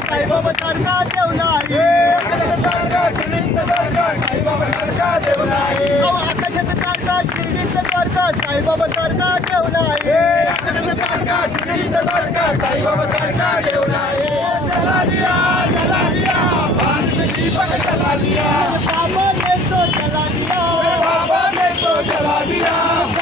साईबाबा तारका देवनाई आकाशात तारका शिडीत तारका साईबाबा तारका देवनाई आकाशात तारका शिडीत तारका साईबाबा तारका देवनाई आकाशात तारका शिडीत तारका साईबाबा तारका देवनाई चला दिया चला दिया भारत दीपक चला दिया बाबा ने तो चला दिया बाबा ने तो चला दिया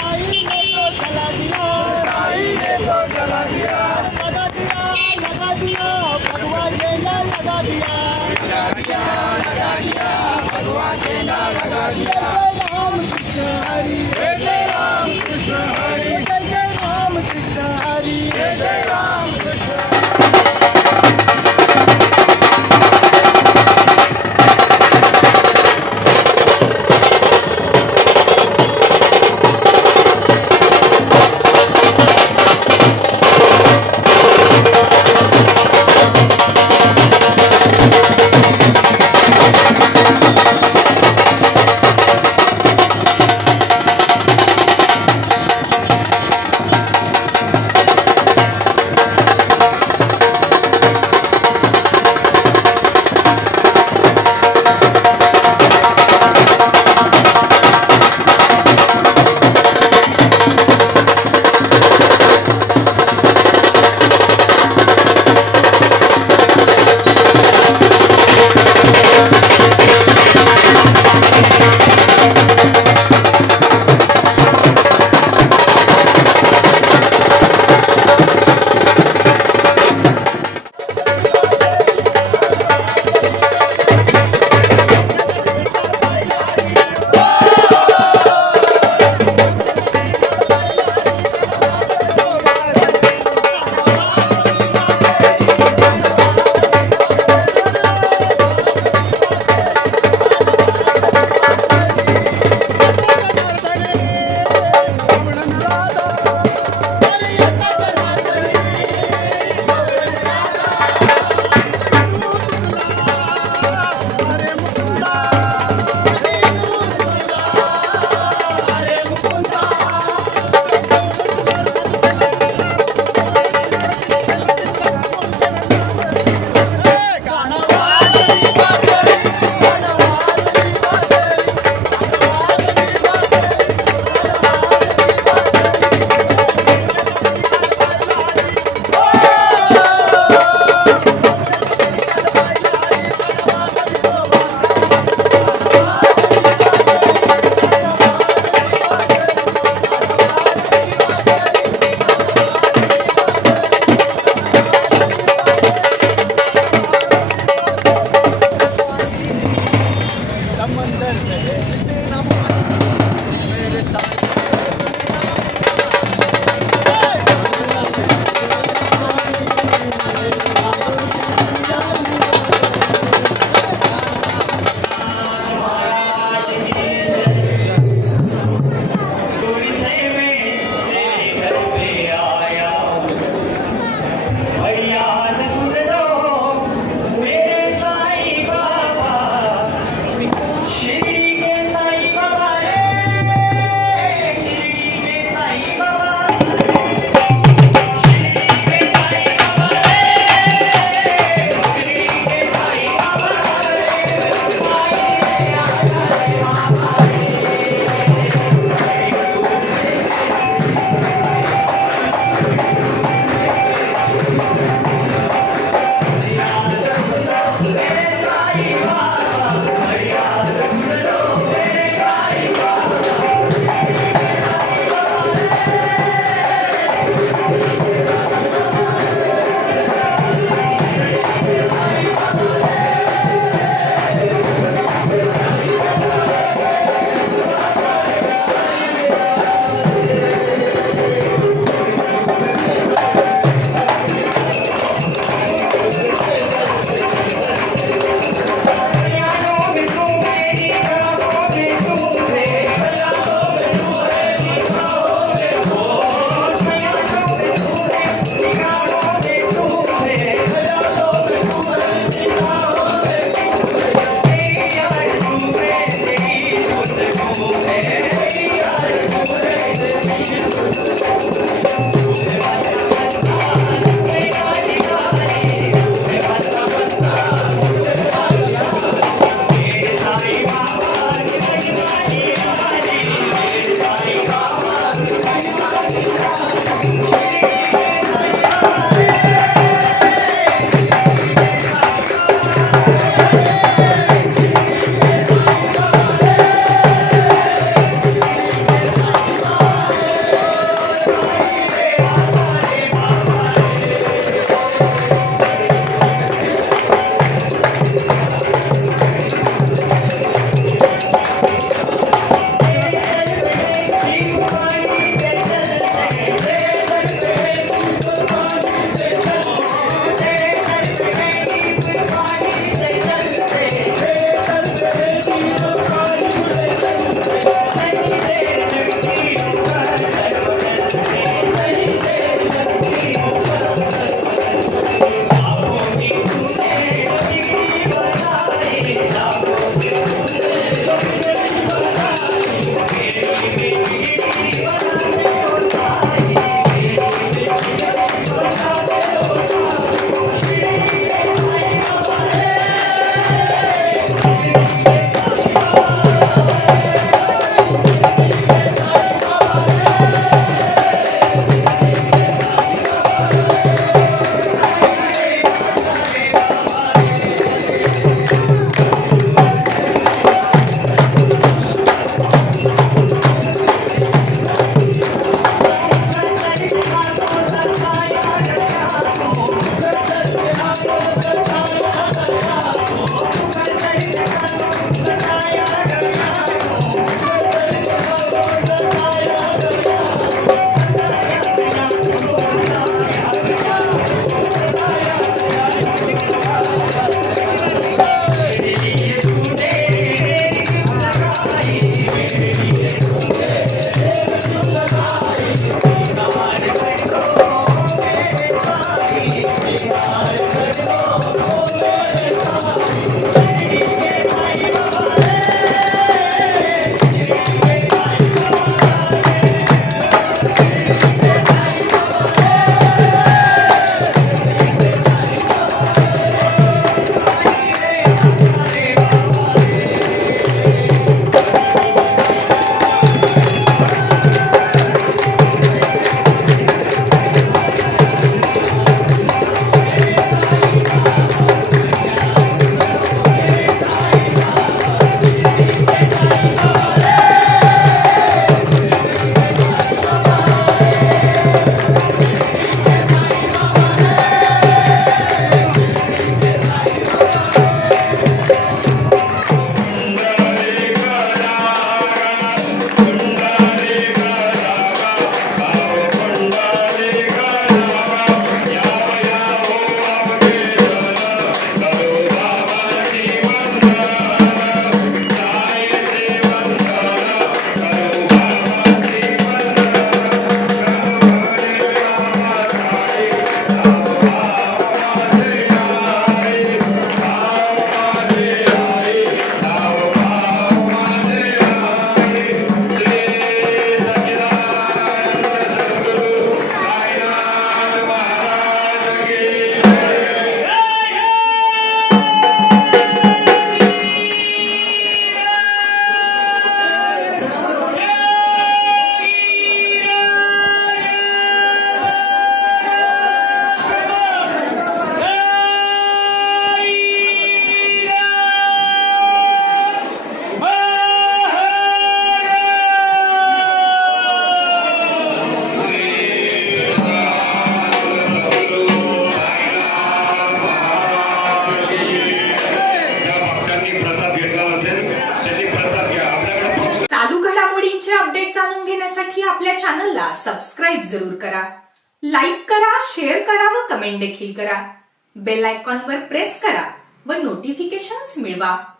चॅनलला सबस्क्राईब जरूर करा. लाईक करा शेअर करा व कमेंट देखील करा. बेल आयकॉनवर प्रेस करा व नोटिफिकेशन्स मिळवा.